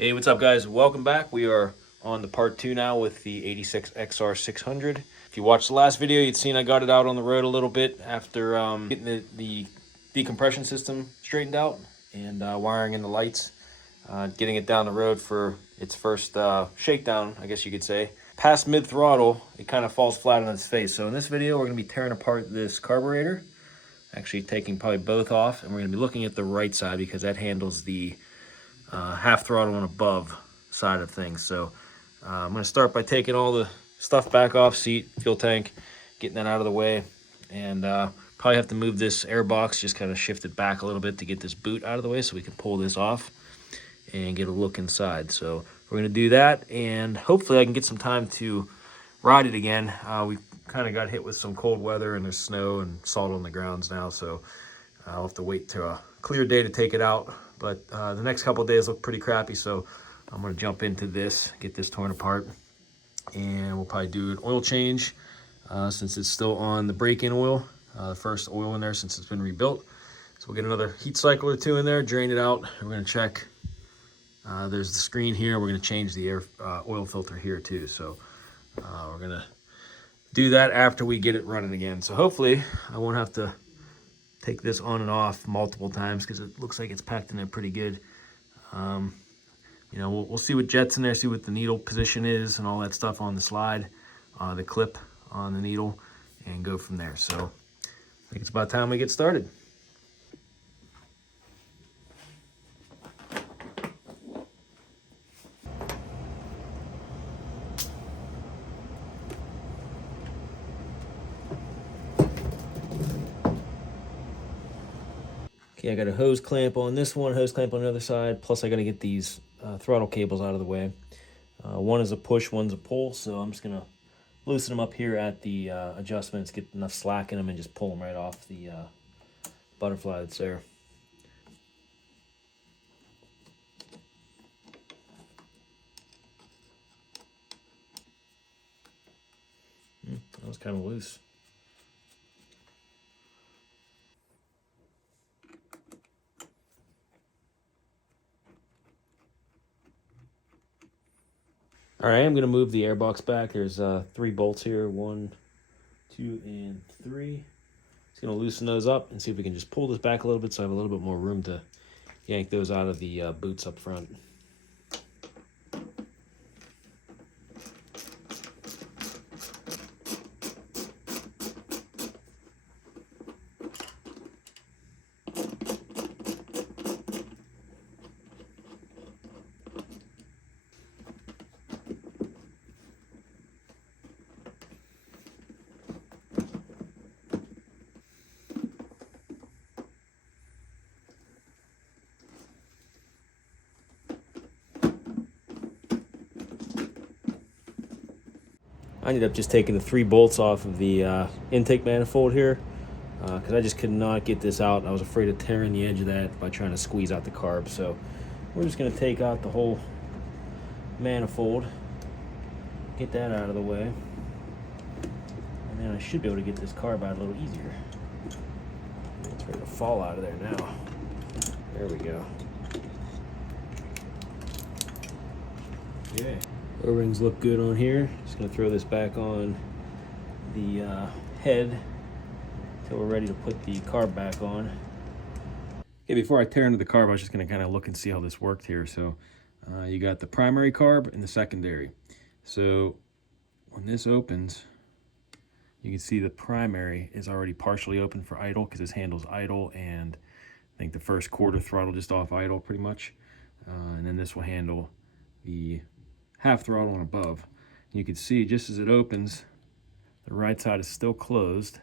Hey, what's up, guys? Welcome back. We are on the part two now with the 86 XR600. If you watched the last video, you'd seen I got it out on the road a little bit after getting the decompression system straightened out and wiring in the lights, getting it down the road for its first shakedown, I guess you could say. Past mid-throttle, it kind of falls flat on its face. So in this video, we're going to be tearing apart this carburetor, actually taking probably both off, and we're going to be looking at the right side because that handles the half throttle and above side of things. So I'm going to start by taking all the stuff back off, seat, fuel tank, getting that out of the way, and probably have to move this air box, just kind of shift it back a little bit to get this boot out of the way so we can pull this off and get a look inside. So we're going to do that, and hopefully I can get some time to ride it again. We kind of got hit with some cold weather, and there's snow and salt on the grounds now, so I'll have to wait till a clear day to take it out. But the next couple of days look pretty crappy, so I'm going to jump into this, get this torn apart, and we'll probably do an oil change since it's still on the break-in oil, the first oil in there since it's been rebuilt. So we'll get another heat cycle or two in there, drain it out. We're going to check. There's the screen here. We're going to change the air oil filter here too. So we're going to do that after we get it running again. So hopefully I won't have to take this on and off multiple times because it looks like it's packed in there pretty good. You know, we'll see what jet's in there, see what the needle position is and all that stuff on the slide, the clip on the needle, and go from there. So I think it's about time we get started. Okay, I got a hose clamp on this one, hose clamp on the other side, plus I got to get these throttle cables out of the way. One is a push, one's a pull, so I'm just going to loosen them up here at the adjustments, get enough slack in them, and just pull them right off the butterfly that's there. That was kind of loose. All right, I'm going to move the airbox back. There's 3 bolts here, 1, 2, and 3. Just going to loosen those up and see if we can just pull this back a little bit so I have a little bit more room to yank those out of the boots up front. I ended up just taking the 3 bolts off of the intake manifold here because I just could not get this out. I was afraid of tearing the edge of that by trying to squeeze out the carb. So we're just going to take out the whole manifold, get that out of the way, and then I should be able to get this carb out a little easier. It's ready to fall out of there now. There we go. Okay. O-rings look good on here. Just going to throw this back on the head until we're ready to put the carb back on. Okay, before I tear into the carb, I was just going to kind of look and see how this worked here. So you got the primary carb and the secondary. So when this opens, you can see the primary is already partially open for idle because this handles idle and I think the first quarter throttle just off idle pretty much. And then this will handle the half throttle and above. You can see just as it opens, the right side is still closed,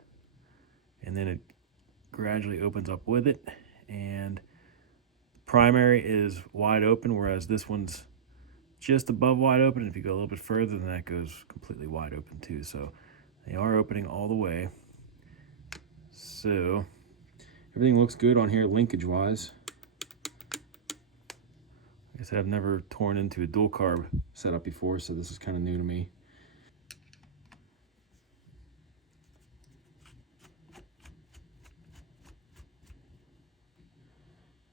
and then it gradually opens up with it, and the primary is wide open, whereas this one's just above wide open. And if you go a little bit further, then that goes completely wide open too. So they are opening all the way. So everything looks good on here linkage wise. Like I said, I've never torn into a dual carb setup before, so this is kind of new to me.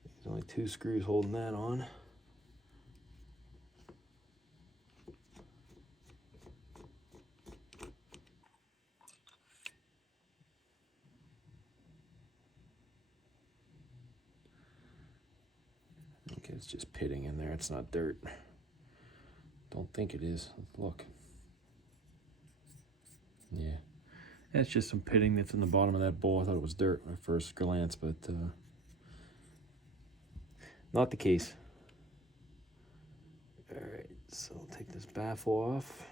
There's only 2 screws holding that on. It's just pitting in there. It's not dirt. Don't think it is. Let's look. Yeah. That's just some pitting that's in the bottom of that bowl. I thought it was dirt at first glance, but not the case. All right, so I'll take this baffle off.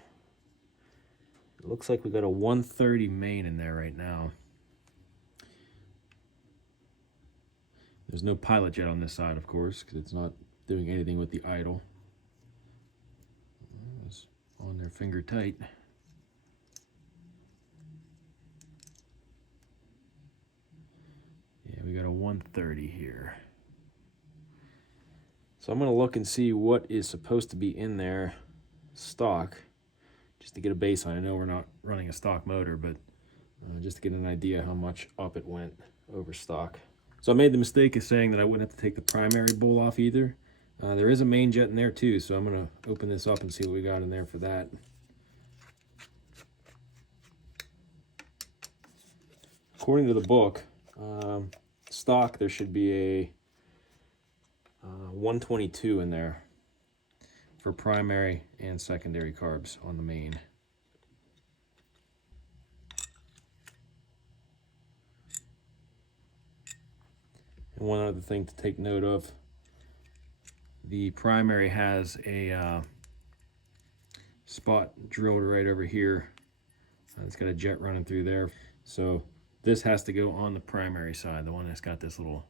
It looks like we got a 130 main in there right now. There's no pilot jet on this side, of course, because it's not doing anything with the idle. It's on there finger tight. Yeah, we got a 130 here. So I'm going to look and see what is supposed to be in there stock, just to get a baseline. I know we're not running a stock motor, but just to get an idea how much up it went over stock. So I made the mistake of saying that I wouldn't have to take the primary bowl off either. There is a main jet in there too, so I'm going to open this up and see what we got in there for that. According to the book, stock, there should be a 122 in there for primary and secondary carbs on the main. And one other thing to take note of, the primary has a spot drilled right over here. It's got a jet running through there. So this has to go on the primary side, the one that's got this little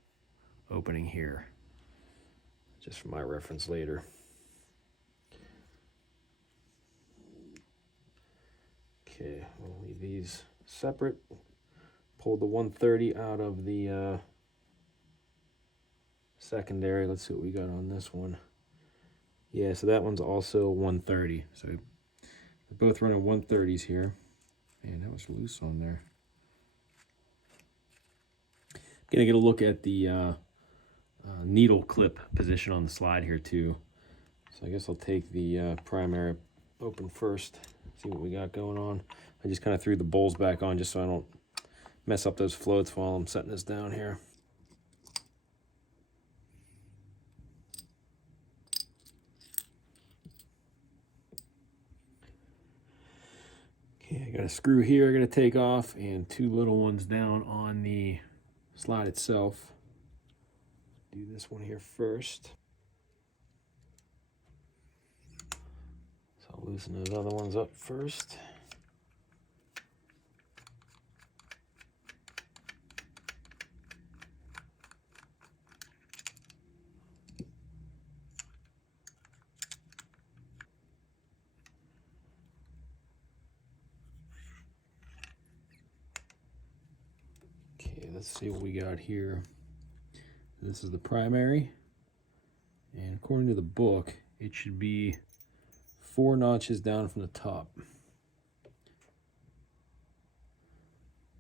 opening here. Just for my reference later. Okay, we'll leave these separate. Pulled the 130 out of the secondary. Let's see what we got on this one. Yeah, so that one's also 130. So they're both running 130s here. Man, that was loose on there. Gonna get a look at the needle clip position on the slide here too. So I guess I'll take the primary open first, see what we got going on. I just kind of threw the bowls back on just so I don't mess up those floats while I'm setting this down here. Okay, I got a screw here I got to take off and two little ones down on the slide itself. Do this one here first. So I'll loosen those other ones up first. Okay, let's see what we got here. This is the primary, and according to the book, it should be 4 notches down from the top.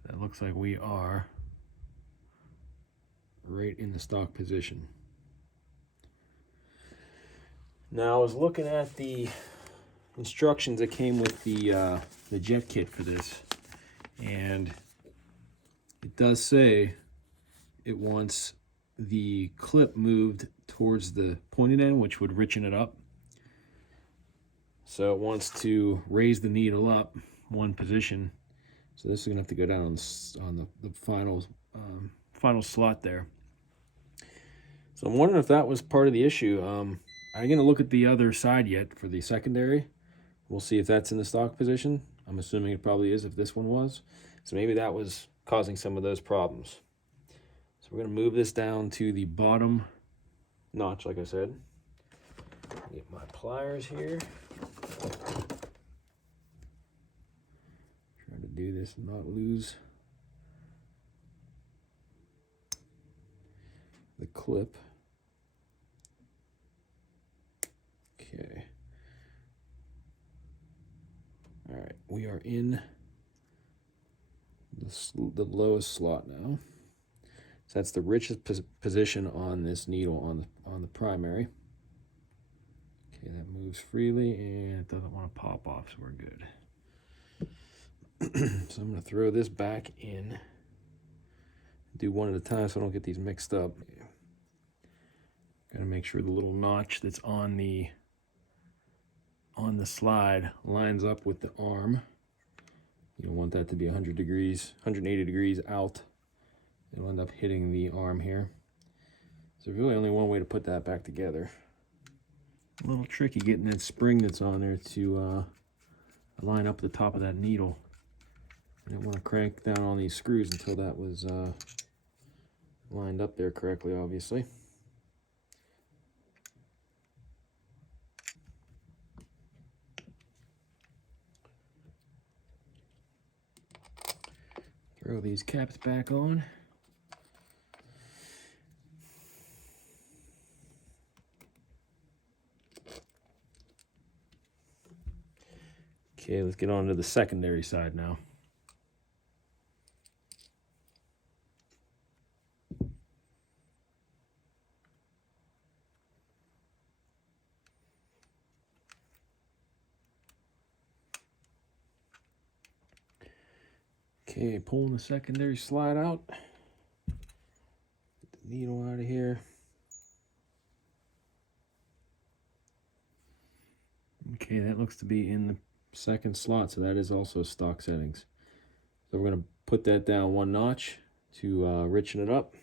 That looks like we are right in the stock position. Now I was looking at the instructions that came with the jet kit for this, and it does say it wants the clip moved towards the pointed end, which would richen it up. So it wants to raise the needle up one position. So this is gonna have to go down on the final slot there. So I'm wondering if that was part of the issue. I'm gonna look at the other side yet for the secondary. We'll see if that's in the stock position. I'm assuming it probably is if this one was. So maybe that was causing some of those problems. So we're going to move this down to the bottom notch, like I said. Get my pliers here. Try to do this and not lose the clip. Okay. All right, we are in the lowest slot now. So that's the richest position on this needle on the primary. Okay, that moves freely and it doesn't want to pop off, so we're good. So I'm going to throw this back in. Do one at a time so I don't get these mixed up. Gotta make sure the little notch that's on the slide lines up with the arm. You don't want that to be 100 degrees, 180 degrees out. It'll end up hitting the arm here. So really only one way to put that back together. A little tricky getting that spring that's on there to line up the top of that needle. I didn't want to crank down on these screws until that was lined up there correctly, obviously. Throw these caps back on. Okay, let's get on to the secondary side now. Okay, pulling the secondary slide out. Get the needle out of here. Okay, that looks to be in the second slot, so that is also stock settings. So we're going to put that down one notch to richen it up.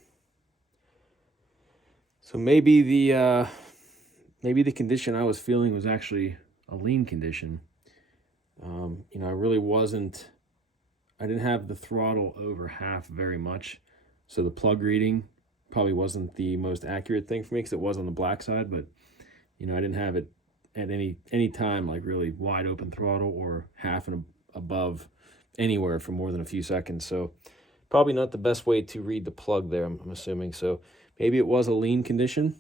So maybe the condition I was feeling was actually a lean condition. You know, I didn't have the throttle over half very much, so the plug reading probably wasn't the most accurate thing for me because it was on the black side, but you know, I didn't have it at any time like really wide open throttle or half and above anywhere for more than a few seconds. So probably not the best way to read the plug there, I'm assuming. So maybe it was a lean condition,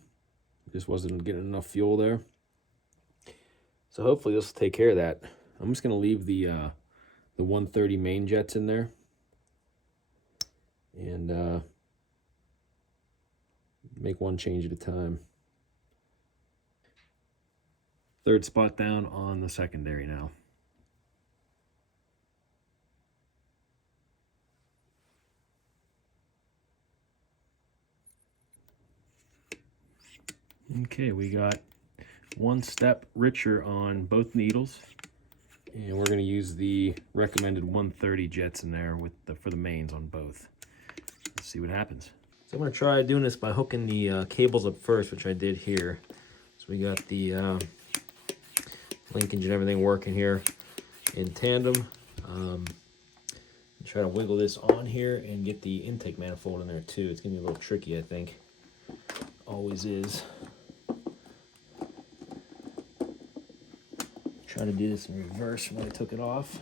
just wasn't getting enough fuel there. So hopefully this will take care of that. I'm just going to leave the 130 main jets in there and make one change at a time. Third spot down on the secondary now. Okay, we got one step richer on both needles, and we're going to use the recommended 130 jets in there for the mains on both. Let's see what happens. So I'm going to try doing this by hooking the cables up first, which I did here. So we got the linkage and everything working here in tandem. Try to wiggle this on here and get the intake manifold in there too. It's going to be a little tricky, I think. Always is. Try to do this in reverse when I took it off.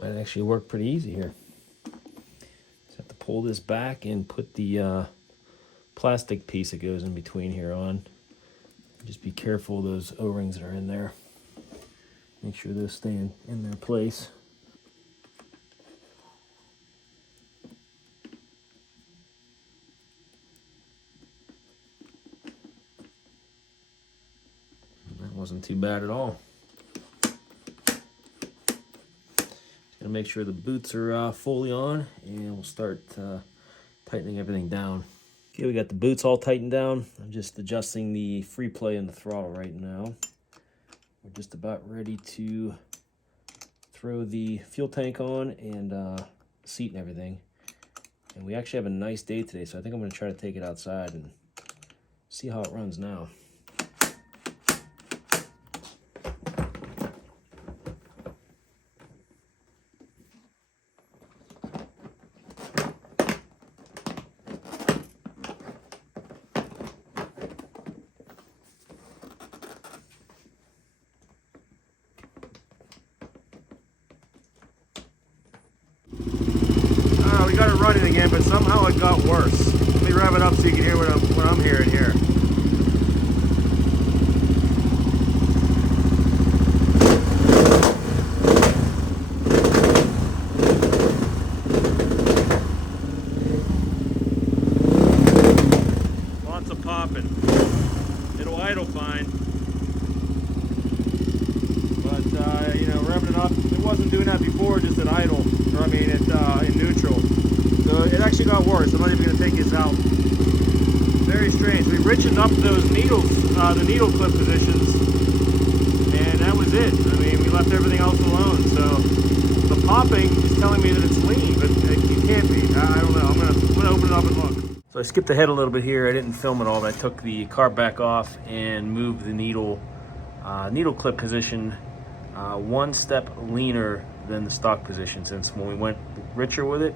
Might actually work pretty easy here. Just have to pull this back and put the plastic piece that goes in between here on. Just be careful of those O-rings that are in there. Make sure those stay in their place. That wasn't too bad at all. Gonna make sure the boots are fully on, and we'll start tightening everything down. Okay, we got the boots all tightened down. I'm just adjusting the free play in the throttle right now. We're just about ready to throw the fuel tank on and seat and everything. And we actually have a nice day today, so I think I'm gonna try to take it outside and see how it runs now. We got it running again, but somehow it got worse. Let me rev it up so you can hear what I'm hearing here. Lots of popping. It'll idle fine. wasn't doing that before, just at idle, or I mean in neutral. So it actually got worse. I'm not even going to take this out. Very strange. We richened up those needles, the needle clip positions, and that was it. I mean, we left everything else alone. So the popping is telling me that it's lean, but it can't be. I don't know. I'm gonna open it up and look. So I skipped ahead a little bit here. I didn't film it all. I took the carb back off and moved the needle clip position one step leaner than the stock position, since when we went richer with it,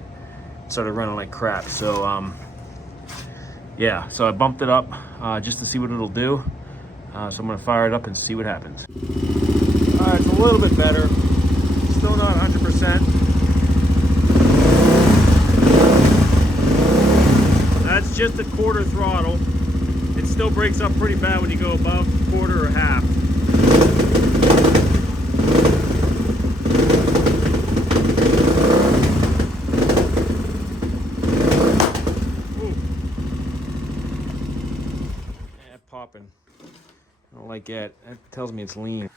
it started running like crap. So yeah, so I bumped it up just to see what it'll do. So I'm gonna fire it up and see what happens. All right, it's a little bit better. Still not 100%. That's just a quarter throttle. It still breaks up pretty bad when you go above quarter or half. Popping. I don't like that. That tells me it's lean.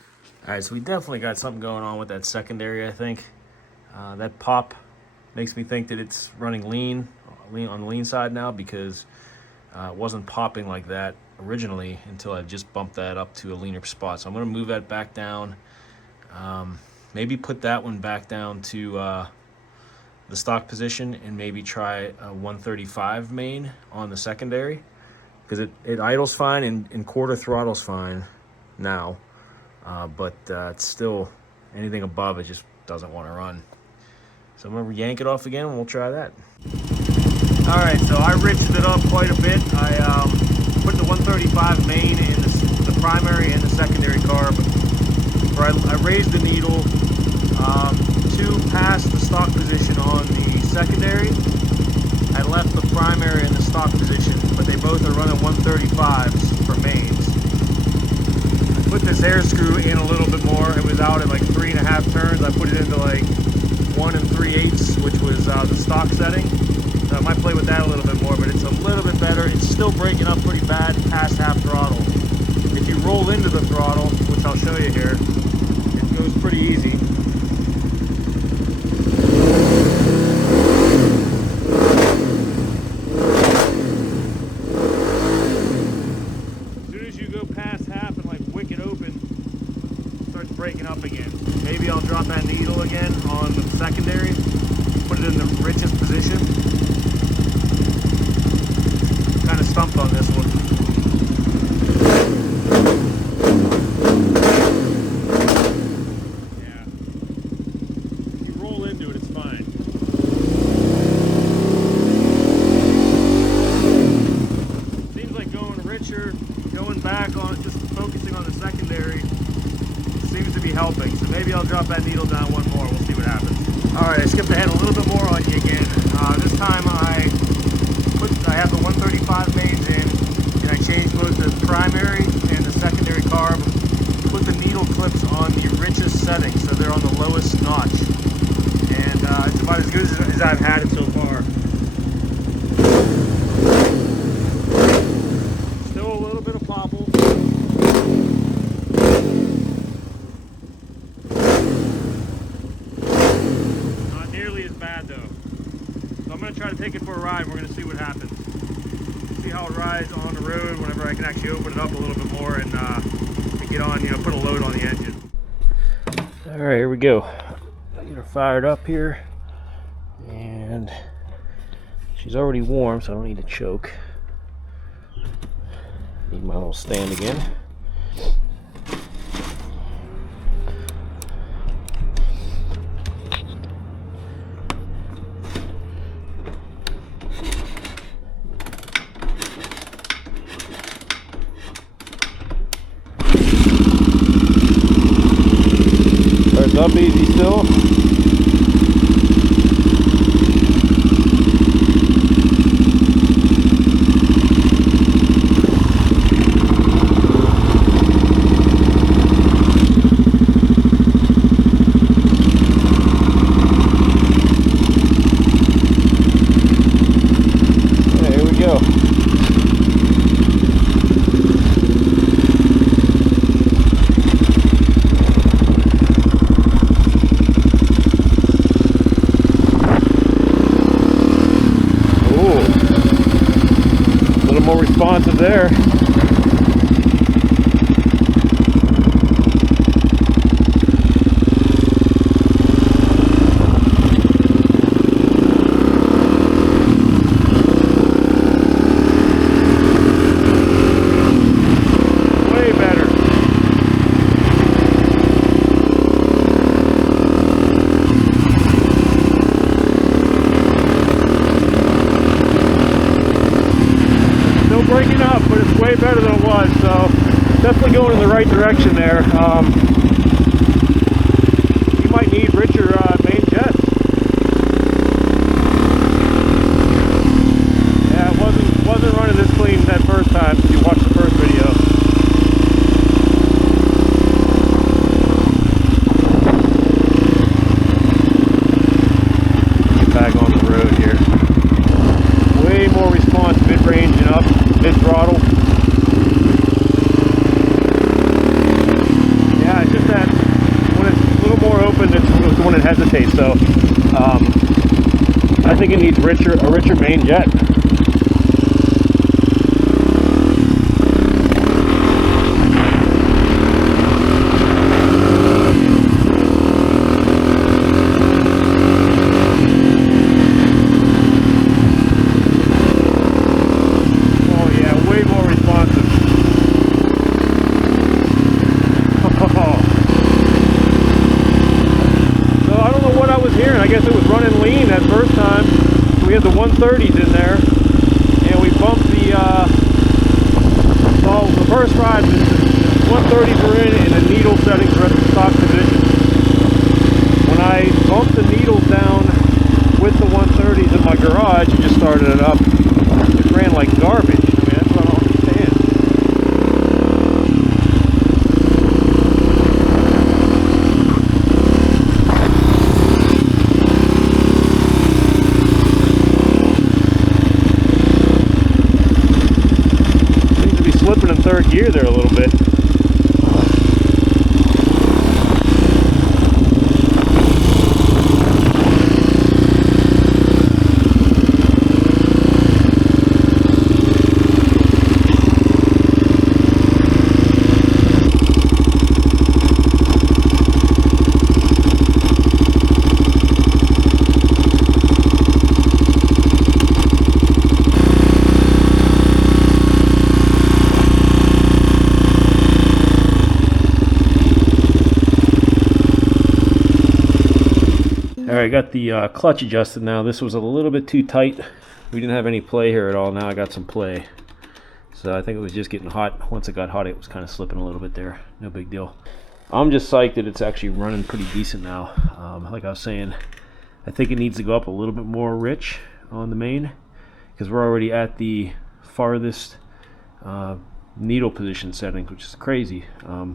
All right, so we definitely got something going on with that secondary, I think. That pop makes me think that it's running lean on the lean side now, because it wasn't popping like that originally until I just bumped that up to a leaner spot. So I'm going to move that back down. Maybe put that one back down to the stock position, and maybe try a 135 main on the secondary, because it idles fine and quarter throttle's fine now, but it's still, anything above it just doesn't want to run. So I'm gonna yank it off again and we'll try that. All right, so I riched it up quite a bit. I put the 135 main in the primary and the secondary carb, where I raised the needle to past the stock position on the secondary. I left the primary in the stock position, but they both are running 135s for mains. I put this air screw in a little bit more. It was out at like 3.5 turns. I put it into like 1 3/8, which was the stock setting. So I might play with that a little bit more, but it's a little bit better. It's still breaking up pretty bad past half throttle. If you roll into the throttle, which I'll show you here, it goes pretty easy. Breaking up again. Maybe I'll drop that needle again on the secondary, put it in the richest position. Kind of stumped on this one. Yeah. If you roll into it, it's fine. Seems like going richer, going back on, just focusing on the secondary, seems to be helping. So maybe I'll drop that needle down one more. We'll see what happens. All right, I skipped ahead a little bit more on you again. This time I have the 135 mains in, and I changed both the primary and the secondary carb. Put the needle clips on the richest setting, so they're on the lowest notch. And it's about as good as I've had it so far. Still a little bit of popple. Try to take it for a ride. We're going to see what happens. See how it rides on the road whenever I can actually open it up a little bit more and get on, put a load on the engine. All right, here we go. Get her fired up here, and she's already warm, so I don't need to choke. Need my little stand again. Up easy still. Okay, here we go. right direction there. You might need richer main jets. Yeah, it wasn't running this clean that first time. If you watched the first video. Get back on the road here. Way more response mid-range and up, mid-throttle. Yeah, it's just that when it's a little more open, it's when it hesitates. So I think it needs a richer main jet. I guess it was running lean that first time. So we had the 130s in there, and we bumped the first ride. The 130s were in, and the needle settings were at the stock position. When I bumped the needles down with the 130s in my garage and just started it up, it ran like garbage. I mean, that's what I don't understand. Slipping in third gear there a little bit. Alright, got the clutch adjusted now. This was a little bit too tight. We didn't have any play here at all. Now I got some play. So I think it was just getting hot. Once it got hot, it was kind of slipping a little bit there. No big deal. I'm just psyched that it's actually running pretty decent now. Like I was saying, I think it needs to go up a little bit more rich on the main, because we're already at the farthest needle position settings, which is crazy. I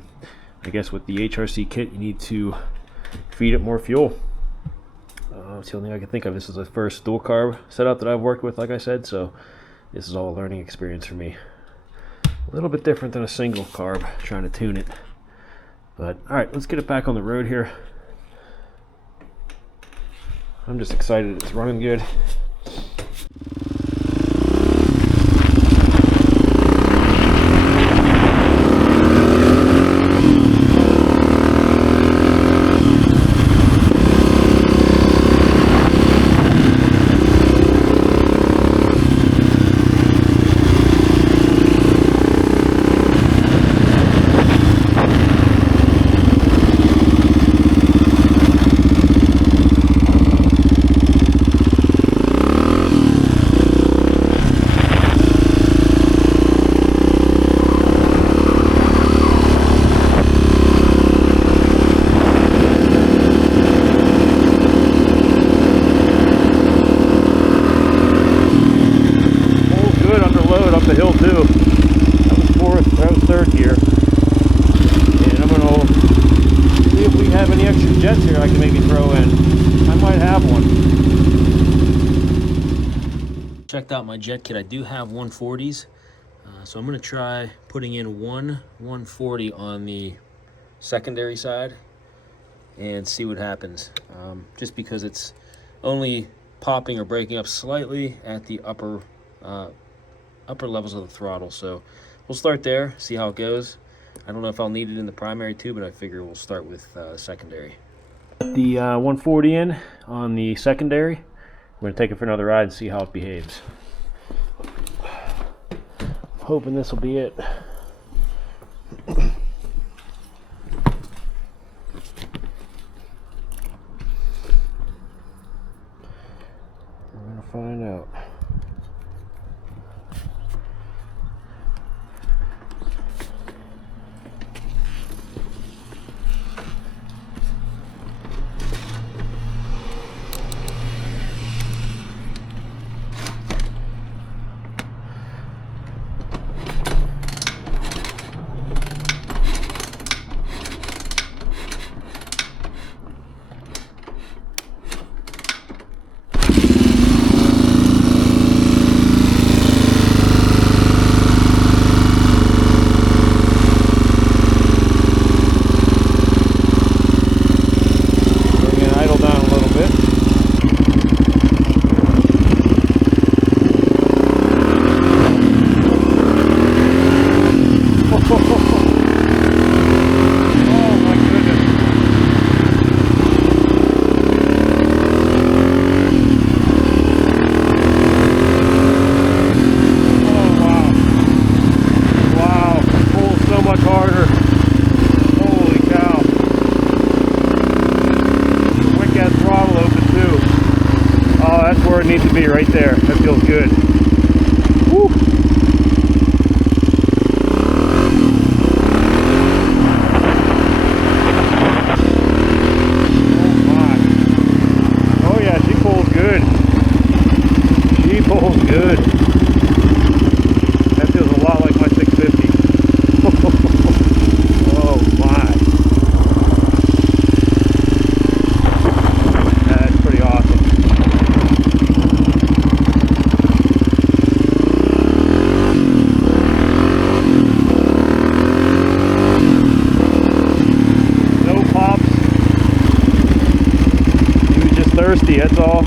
guess with the HRC kit, you need to feed it more fuel. It's the only thing I can think of. This is the first dual carb setup that I've worked with, like I said, so this is all a learning experience for me. A little bit different than a single carb, trying to tune it. But alright, let's get it back on the road here. I'm just excited it's running good. The hill too. That was fourth, that was third gear. And I'm gonna see if we have any extra jets here I can maybe throw in. I might have one. Checked out my jet kit. I do have 140s. So I'm gonna try putting in one 140 on the secondary side and see what happens. Just because it's only popping or breaking up slightly at the upper levels of the throttle, so we'll start there, see how it goes. I don't know if I'll need it in the primary too, but I figure we'll start with secondary. The 140 in on the secondary. We're gonna take it for another ride and see how it behaves. I'm hoping this will be it. We're gonna find out. it needs to be, right there. That feels good. Woo. Oh my. Oh yeah, she pulls good. She pulls good. That feels a lot like my 650. Oh my. That's pretty awesome. No pops. He was just thirsty, that's all.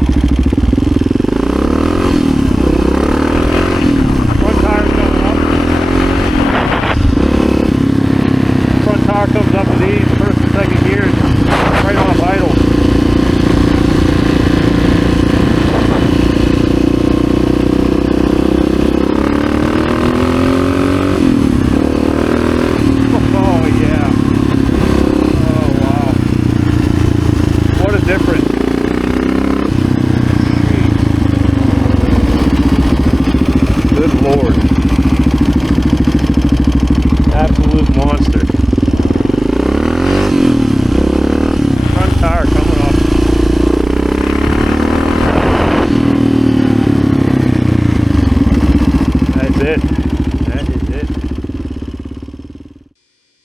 Front tire's coming up. Front tire comes up with ease. First and second gears, right off idle. Oh yeah. Oh wow. What a difference. Good Lord. Absolute monster. Front tire coming up. That's it. That is it.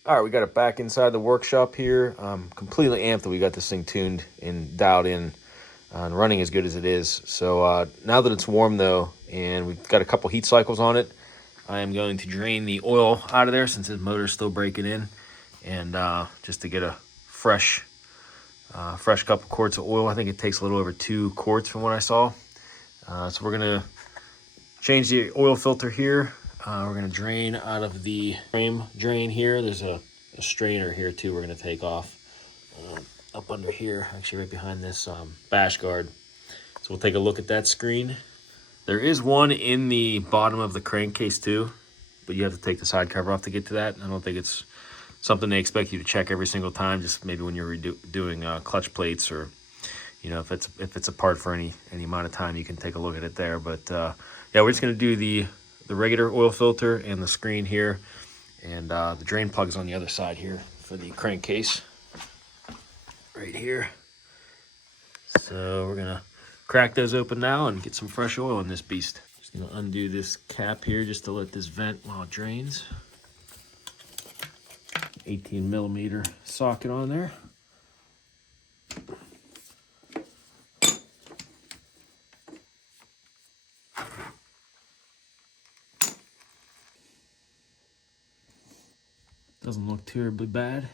All right, we got it back inside the workshop here. Completely amped that we got this thing tuned and dialed in and running as good as it is. So now that it's warm though, and we've got a couple heat cycles on it, I am going to drain the oil out of there since the motor's still breaking in, and just to get a fresh couple quarts of oil. I think it takes a little over 2 quarts from what I saw. So we're gonna change the oil filter here. We're gonna drain out of the frame drain here. There's a strainer here too we're gonna take off up under here, actually right behind this bash guard. So we'll take a look at that screen. There is one in the bottom of the crankcase too, but you have to take the side cover off to get to that. I don't think it's something they expect you to check every single time, just maybe when you're doing clutch plates, or you know, if it's apart for any amount of time, you can take a look at it there. But yeah, we're just gonna do the regular oil filter and the screen here, and the drain plug's on the other side here for the crankcase right here. So we're gonna crack those open now and get some fresh oil in this beast. Just gonna undo this cap here just to let this vent while it drains. 18mm socket on there. Doesn't look terribly bad.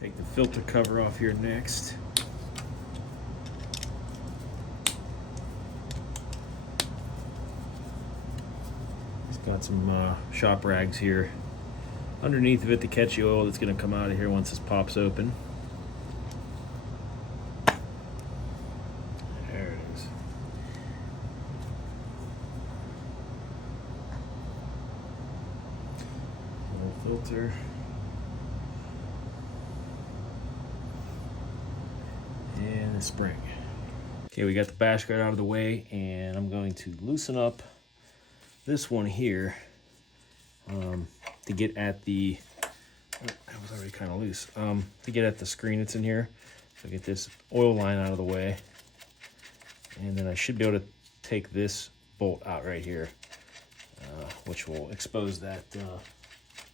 Take the filter cover off here next. Just got some shop rags here underneath of it to catch the oil that's going to come out of here once this pops open. There it is. Oil filter. And the spring. Okay, we got the bash guard out of the way, and I'm going to loosen up this one here to get at the, that was already kind of loose, to get at the screen that's in here. So get this oil line out of the way, and then I should be able to take this bolt out right here, which will expose that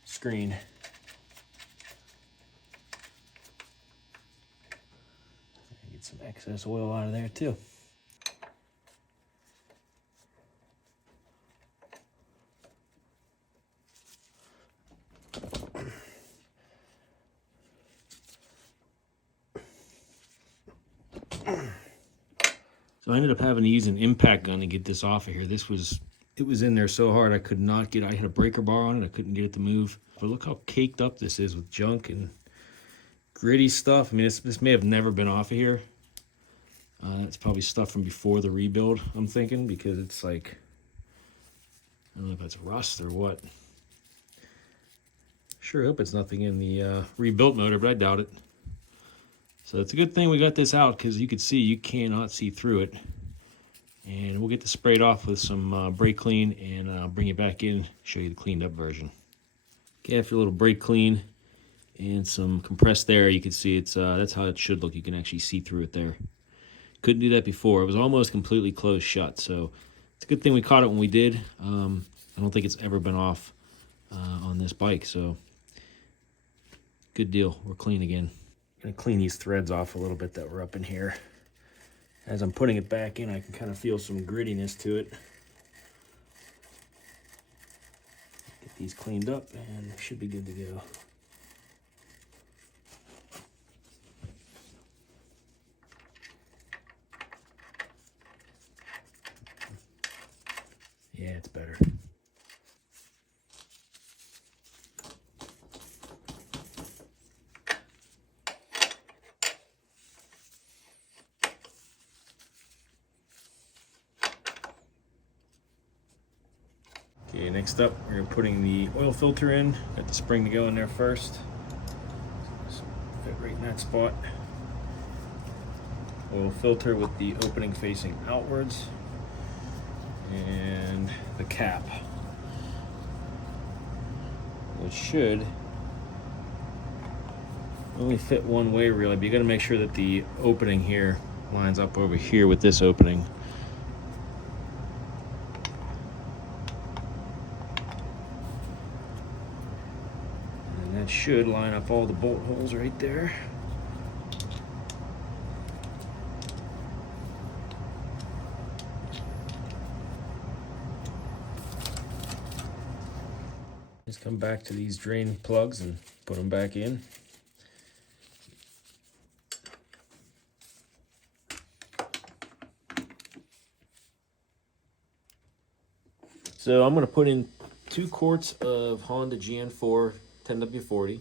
screen. Get some excess oil out of there too. So I ended up having to use an impact gun to get this off of here. It was in there so hard I could not get it. I had a breaker bar on it. I couldn't get it to move. But look how caked up this is with junk and gritty stuff. I mean, this may have never been off of here. It's probably stuff from before the rebuild, I'm thinking, because it's like, I don't know if that's rust or what. Sure hope it's nothing in the rebuilt motor, but I doubt it. So it's a good thing we got this out, because you can see, you cannot see through it. And we'll get this sprayed off with some brake clean, and bring it back in, show you the cleaned up version. Okay, after a little brake clean and some compressed air, you can see it's that's how it should look. You can actually see through it there. Couldn't do that before. It was almost completely closed shut, so it's a good thing we caught it when we did. I don't think it's ever been off on this bike, so good deal. We're clean again. Gonna clean these threads off a little bit that were up in here. As I'm putting it back in, I can kind of feel some grittiness to it. Get these cleaned up and should be good to go. Yeah, it's better. Okay, next up, we're putting the oil filter in. Got the spring to go in there first. Just fit right in that spot. Oil filter with the opening facing outwards. And the cap, which should only fit one way really, but you got to make sure that the opening here lines up over here with this opening. And that should line up all the bolt holes right there. Just come back to these drain plugs and put them back in. So I'm going to put in 2 quarts of Honda GN4 10W40.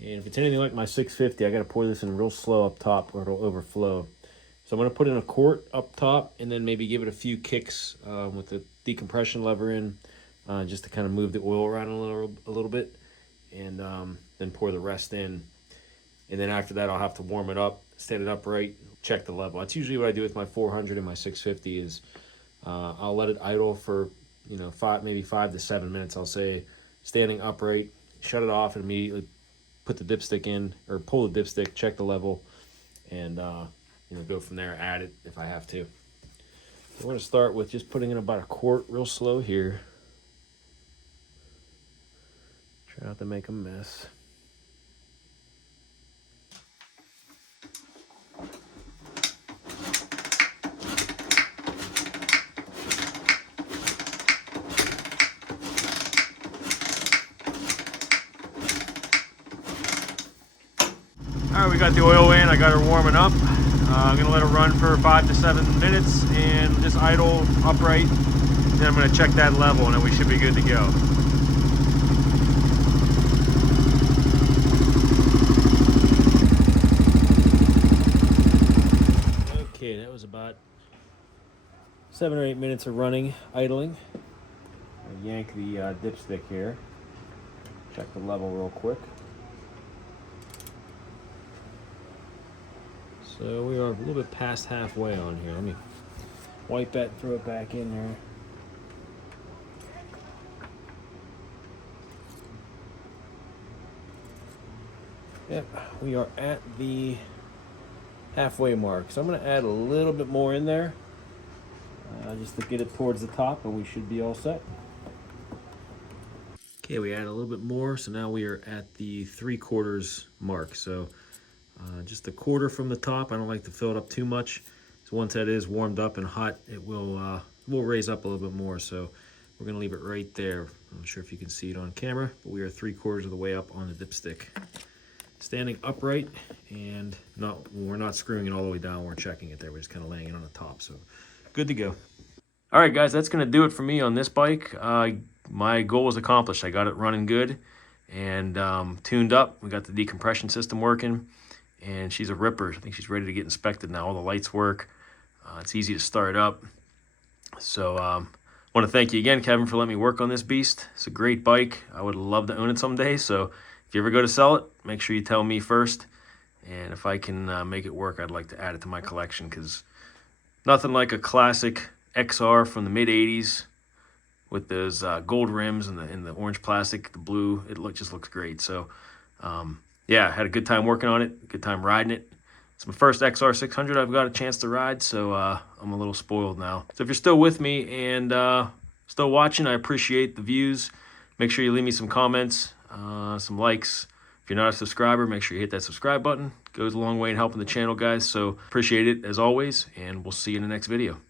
And if it's anything like my 650, I got to pour this in real slow up top or it'll overflow. So I'm going to put in a quart up top and then maybe give it a few kicks with the decompression lever in, just to kind of move the oil around a little bit, and then pour the rest in. And then after that, I'll have to warm it up, stand it upright, check the level. That's usually what I do with my 400 and my 650 is I'll let it idle for, you know, maybe 5 to 7 minutes. I'll say standing upright, shut it off, and immediately put the dipstick in, or pull the dipstick, check the level, and you know, go from there. Add it if I have to. So we're going to start with just putting in about a quart real slow here. Try not to make a mess. Alright, we got the oil in. I got her warming up. I'm going to let it run for 5 to 7 minutes and just idle upright. Then I'm going to check that level and then we should be good to go. Okay, that was about 7 or 8 minutes of running, idling. I'll yank the dipstick here. Check the level real quick. So we are a little bit past halfway on here. Let me wipe that and throw it back in there. Yep, we are at the halfway mark. So I'm going to add a little bit more in there just to get it towards the top, and we should be all set. Okay, we add a little bit more, so now we are at the 3/4 mark. So just a quarter from the top. I don't like to fill it up too much. So once that is warmed up and hot, it will raise up a little bit more. So we're going to leave it right there. I'm not sure if you can see it on camera, but we are 3/4 of the way up on the dipstick. Standing upright, and we're not screwing it all the way down. We're checking it there. We're just kind of laying it on the top. So good to go. All right, guys, that's going to do it for me on this bike. My goal was accomplished. I got it running good and tuned up. We got the decompression system working, and she's a ripper. I think she's ready to get inspected now. All the lights work. It's easy to start up. So Want to thank you again, Kevin, for letting me work on this beast. It's a great bike. I would love to own it someday. So if you ever go to sell it, make sure you tell me first. And if I can make it work, I'd like to add it to my collection, because nothing like a classic XR from the mid-'80s with those gold rims and the orange plastic, the blue. Just looks great. So yeah, had a good time working on it, good time riding it. It's my first XR600 I've got a chance to ride, so I'm a little spoiled now. So if you're still with me and still watching, I appreciate the views. Make sure you leave me some comments, some likes. If you're not a subscriber, make sure you hit that subscribe button. It goes a long way in helping the channel, guys. So appreciate it as always, and we'll see you in the next video.